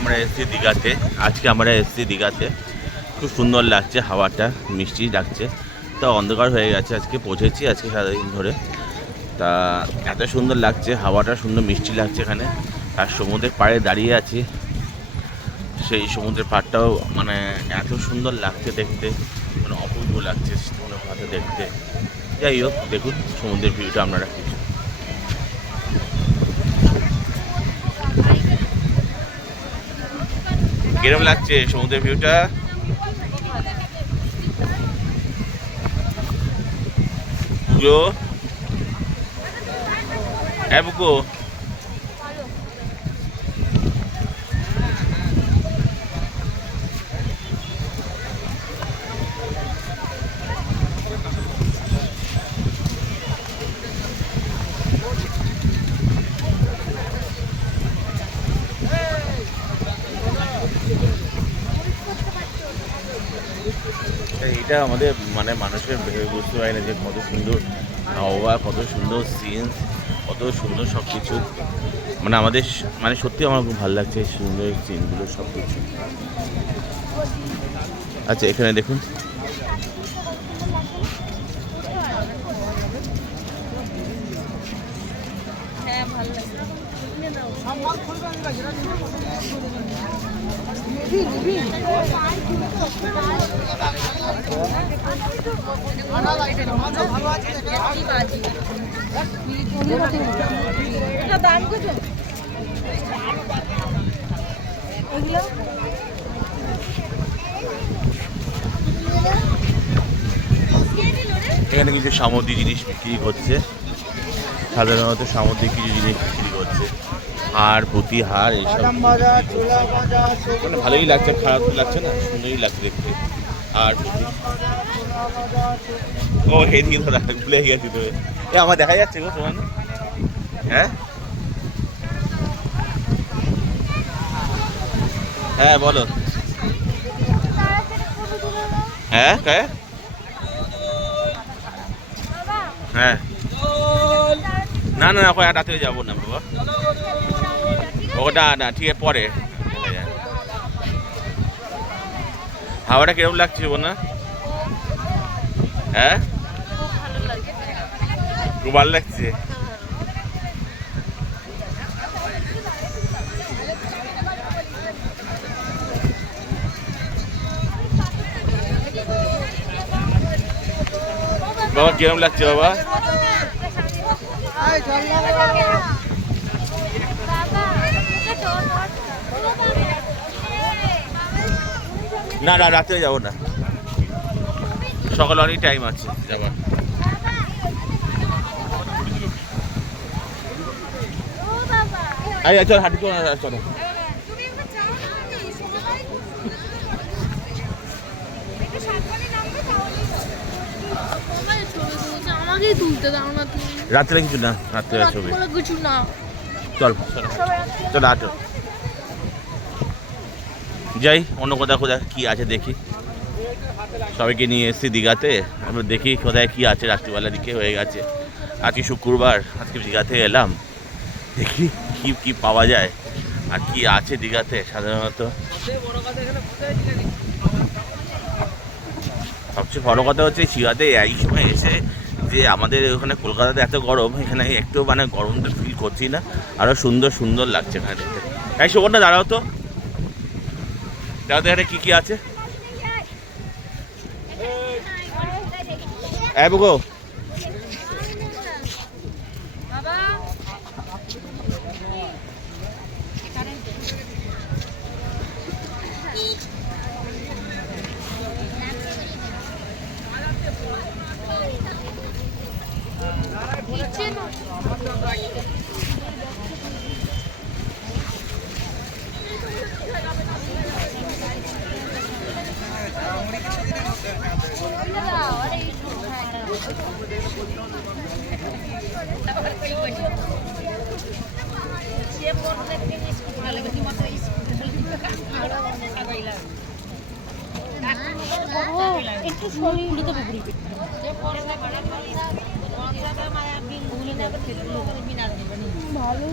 আমরা এসেছি দীঘাতে। খুব সুন্দর লাগছে, হাওয়াটা মিষ্টি লাগছে। তা অন্ধকার হয়ে গেছে, আজকে পৌঁছেছি আজকে সারাদিন ধরে। তা এত সুন্দর লাগছে, হাওয়াটা সুন্দর মিষ্টি লাগছে এখানে। আর সমুদ্রের পাড়ে দাঁড়িয়ে আছি, সেই সমুদ্রের পাড়টাও মানে এত সুন্দর লাগছে দেখতে, মানে অপূর্ব লাগছে মনে ভাতে দেখতে। যাই হোক, দেখুন সমুদ্রের ভিউটা আপনারা কিছু। কিরম লাগছে সমুদ্রের ভিউটা? বুকো, হ্যাঁ বুকো, এটা আমাদের মানে মানুষের ভেবে বুঝতে পারি না যে কত সুন্দর হাওয়া, কত সুন্দর সিনস, কত সুন্দর সব কিছু। মানে আমাদের মানে সত্যি আমার খুব ভালো লাগছে এই সুন্দর সিনগুলো সব কিছু। আচ্ছা এখানে দেখুন, এখানে কিছু সামুদ্রিক জিনিস বিক্রি করছে, সাধারণত সামুদ্রিক কিছু জিনিস বিক্রি করছে, হাড়, পুঁতি হাড় এইসব। মানে ভালোই লাগছে, খারাপ তো লাগছে না, সুন্দরই লাগছে দেখতে। আর পুঁতি ও এদিকে ধরা, ভুলে গেছি তো। এ আমার দেখা যাচ্ছে গো তোমার? হ্যাঁ হ্যাঁ বলো। হ্যাঁ হ্যাঁ হ্যাঁ, না না ওখানে রাতে যাবো না বাবা, ওটা না ঠিক আছে পরে। হাওয়াটা কিরকম লাগছে না? হ্যাঁ খুব ভালো লাগছে। বাবা কিরকম লাগছে বাবা? না না রাত্রে যাবো না, সকালে অনেক টাইম আছে যাবার। আরে চল হাঁটি, চলো। রাত্রে কিছু না, রাত্রে ছবি কিছু না, চল চল হাঁটো। যাই অন্য কোথায় কি আছে দেখি। সবাইকে নিয়ে এসেছি দীঘাতে, আমরা দেখি কোথায় কি আছে। রাত্রিবেলা দিকে হয়ে গেছে, আজকে শুক্রবার, আজকে দীঘাতে এলাম, দেখি কি কি পাওয়া যায় আর কি আছে দীঘাতে। সাধারণত সবচেয়ে বড় কথা হচ্ছে দীঘাতে এই সময় এসে যে আমাদের ওখানে কলকাতাতে এত গরম, এখানে একটু মানে গরমটা ফিল করছি না, আরও সুন্দর সুন্দর লাগছে এখানে দেখতে। এই সুবর্ণা দাঁড়াও তো, এখানে কি কি আছে? বুগো একটু শরীর উড়ে দেবে বুড়ি ভালো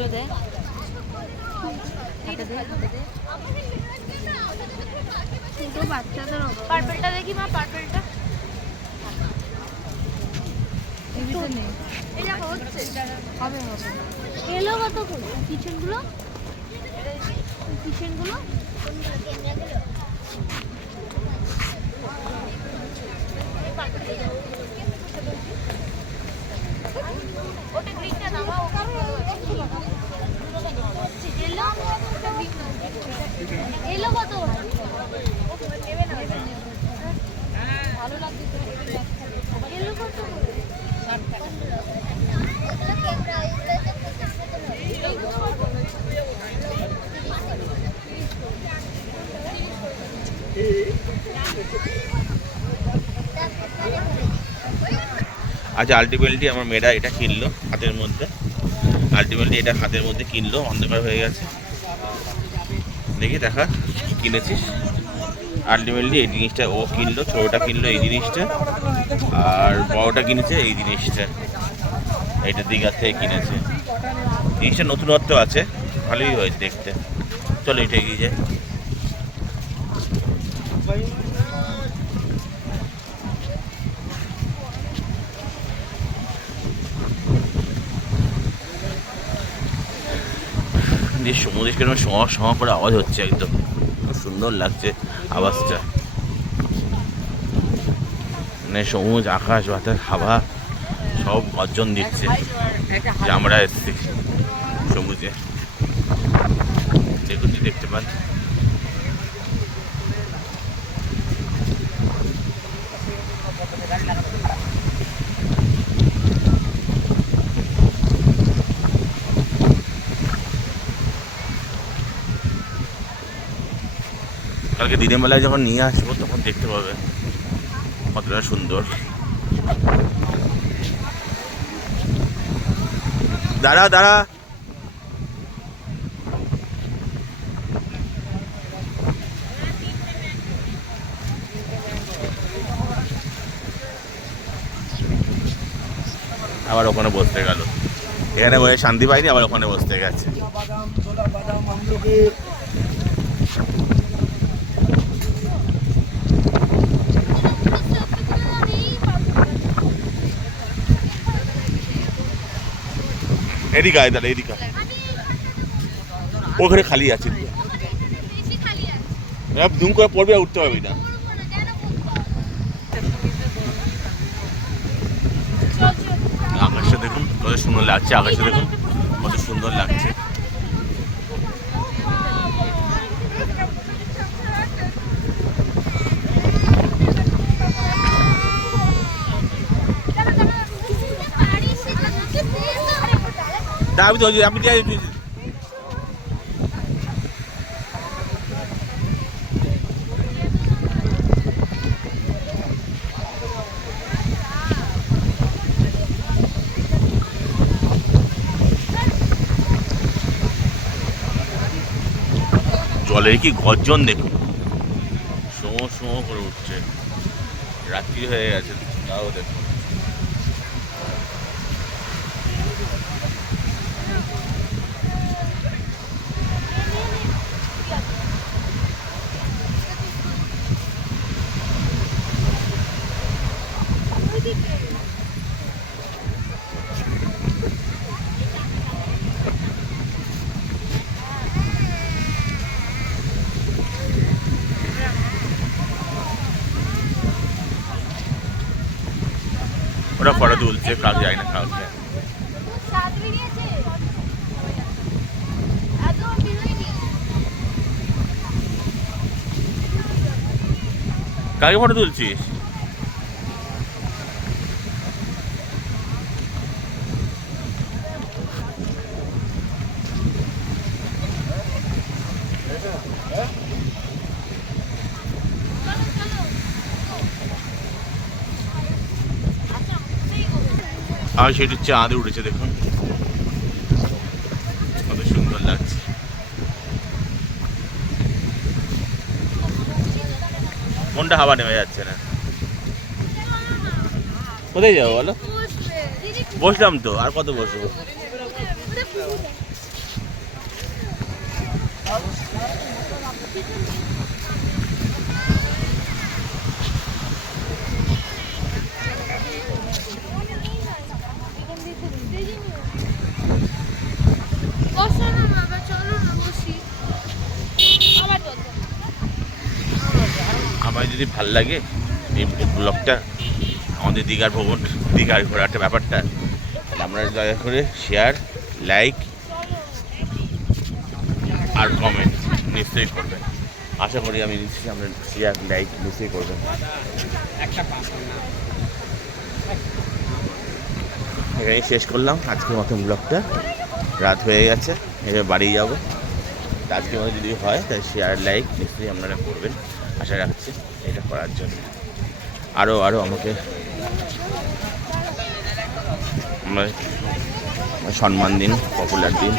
এগুলো দে হাতে দে হাতে দে ছোট বাচ্চাদের পার্পলটা দেখি মা পার্পলটা এই ভিতরে নেই এই দেখো হচ্ছে হবে হবে এলো কত করে কিচেনগুলো ওটা গ্রিনটা নাও এলো কত নেবে না ভালো লাগছে এলো কত আচ্ছা আলটিমেটলি আমার মেয়েরা এটা কিনলো হাতের মধ্যে এটা হাতের মধ্যে কিনলো অন্ধকার হয়ে গেছে দেখি দেখা কিনেছিস আলটিমেটলি এই জিনিসটা ও কিনলো ছোটোটা কিনলো এই জিনিসটা আর বড়োটা কিনেছে এই জিনিসটা এইটা দীঘার থেকে কিনেছে জিনিসটা নতুনত্ব আছে ভালোই হয় দেখতে চলো এটা এগিয়ে যায় যে সমুদ্রের কেন সমা করে আওয়াজ হচ্ছে একদম খুব সুন্দর লাগছে আওয়াজটা মানে সমুদ্র আকাশ বাতাস হাওয়া সব গর্জন দিচ্ছে যে আমরা এসেছি সমুদ্রে দেখুন দেখতে পান কালকে দিনের বেলায় যখন নিয়ে আসবো তখন দেখতে পাবে কতটা সুন্দর দাঁড়া দাঁড়া আবার ওখানে বসতে গেল এখানে বসে শান্তি পাইনি আবার ওখানে বসতে গেছে এদিকে আয় তাহলে এদিকে ওখানে খালি আছে দুম করে পড়বি আর উঠতে পারবি না আকাশটা দেখুন কত সুন্দর লাগছে আকাশটা দেখুন কত সুন্দর লাগছে আমি তো আমি জলের কি গর্জন দেখুন সমো করে উঠছে রাত্রি হয়ে গেছে তাও দেখুন ওরা ফটো তুলছে কাউকে যায় না কাউকে কাকে ফটো তুলছিস আর সেটি চাঁদে উঠেছে দেখুন কত সুন্দর লাগছে মনটা হাওয়া নেমে যাচ্ছে না কোথায় যাবো বলো বসলাম তো আর কত বসবো বসো না বাবা, চলো না বসি। আবার চলো। আমার যদি ভাল লাগে এই ব্লগটা, আমাদের দীঘার ভ্রমণ, দীঘার ঘোরাটা ব্যাপারটা, তাহলে আপনারা দয়া করে শেয়ার, লাইক আর কমেন্ট নিশ্চয়ই করবেন। আশা করি আমি নিশ্চয়ই আপনার শেয়ার লাইক নিশ্চয়ই করবেন। এখানেই শেষ করলাম আজকের মতন ব্লগটা। রাত হয়ে গেছে, এবার বাড়ি যাবো। আজকের মতো যদি হয় তাহলে শেয়ার লাইক নিশ্চয়ই আপনারা করবেন, আশা রাখছি এটা করার জন্য। আরও আমাকে সম্মান দিন, পপুলার দিন।